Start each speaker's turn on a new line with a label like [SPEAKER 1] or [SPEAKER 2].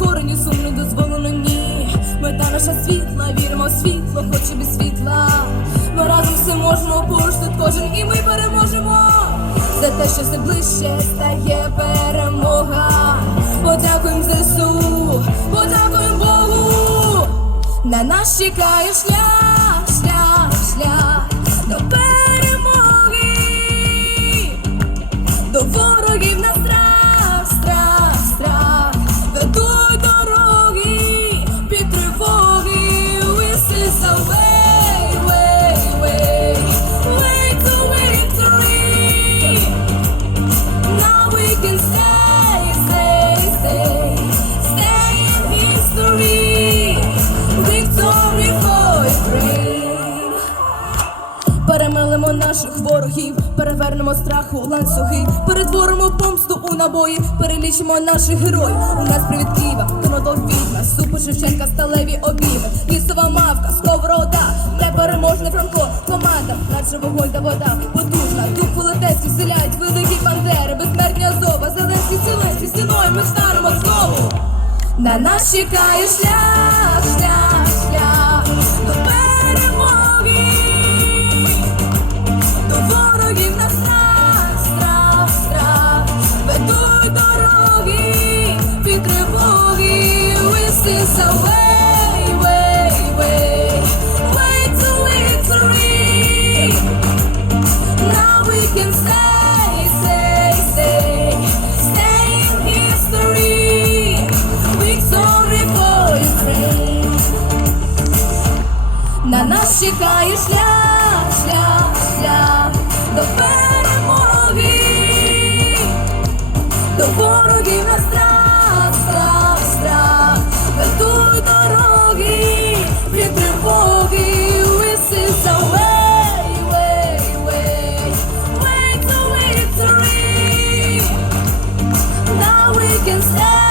[SPEAKER 1] прискорені, сумно дозволено ні. Мета наша світла, віримо в світло, хоч і без світла. Ми разом все можемо, поруч тут кожен, і ми переможемо. За те, що все ближче стає перемога. Подякуємо ЗСУ, подякуємо Богу. На нас чекає шлях. Наших ворогів, перевернемо страх у ланцюги, перетворимо помсту у набої, перелічимо наших героїв. У нас привід Києва, Конотов відьма, Супер Шевченка, сталеві обійми, лісова мавка, сковорода, непереможний Франко, команда, наче вогонь та вода, потужна, дух полетець, вселяють великі бандери, безсмертні Азова, Зеленський, Зеленський, стіною ми станемо знову. На нас чекає шлях, шлях, шлях На нас чекає шлях, шлях, шлях. До перемоги, до ворогів на страх. can stay